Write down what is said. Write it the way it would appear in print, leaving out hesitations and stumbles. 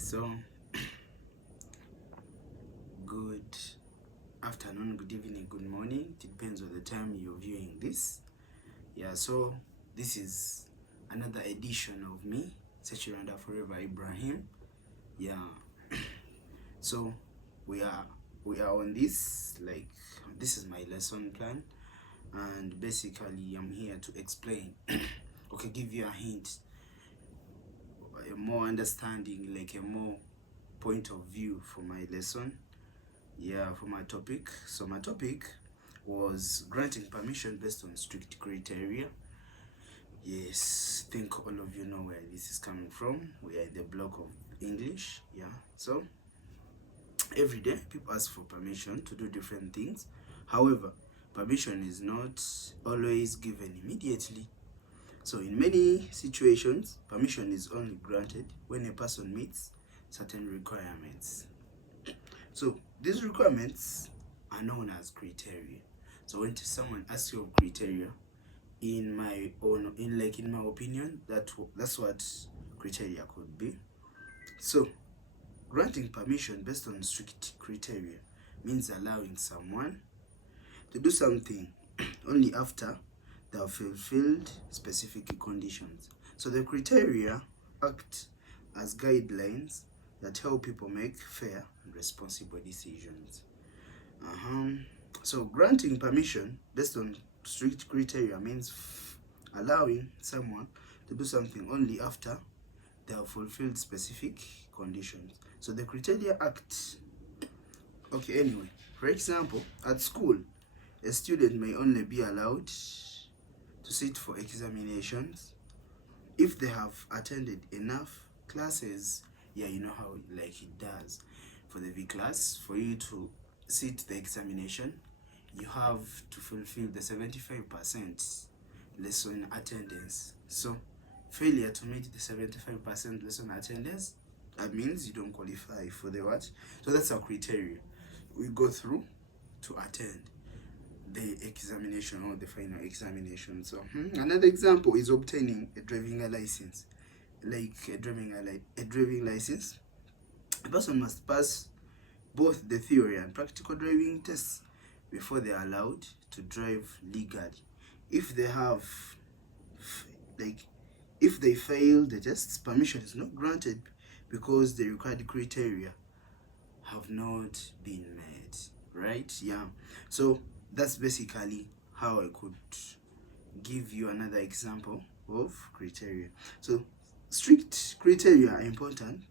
So good afternoon, good evening, good morning. It depends on the time you're viewing this. So this is another edition of me, Sechiranda Forever Ibrahim. So we are on this, like, this is my lesson plan, and basically I'm here to explain okay, give you a hint, a more understanding, like a more point of view for my lesson, for my topic. So my topic was granting permission based on strict criteria. Yes, think all of you know where this is coming from. We are in the block of English. So every day people ask for permission to do different things. However, permission is not always given immediately. So in many situations, permission is only granted when a person meets certain requirements. So these requirements are known as criteria. So when someone asks you of criteria, in my opinion, that's what criteria could be. So granting permission based on strict criteria means allowing someone to do something only after they have fulfilled specific conditions. So the criteria act as guidelines that help people make fair and responsible decisions. So granting permission based on strict criteria means allowing someone to do something only after they have fulfilled specific conditions. So the criteria act. Okay, anyway, for example, at school, a student may only be allowed to sit for examinations if they have attended enough classes. You know how like it does for the V class. For you to sit the examination, you have to fulfill the 75% lesson attendance. So failure to meet the 75% lesson attendance, that means you don't qualify for the what? So that's our criteria we go through to attend the examination or the final examination. So another example is obtaining a driving license. Like a driving license, a person must pass both the theory and practical driving tests before they are allowed to drive legally. If they have if they fail the tests, permission is not granted because the required criteria have not been met, right? So that's basically how I could give you another example of criteria. So strict criteria are important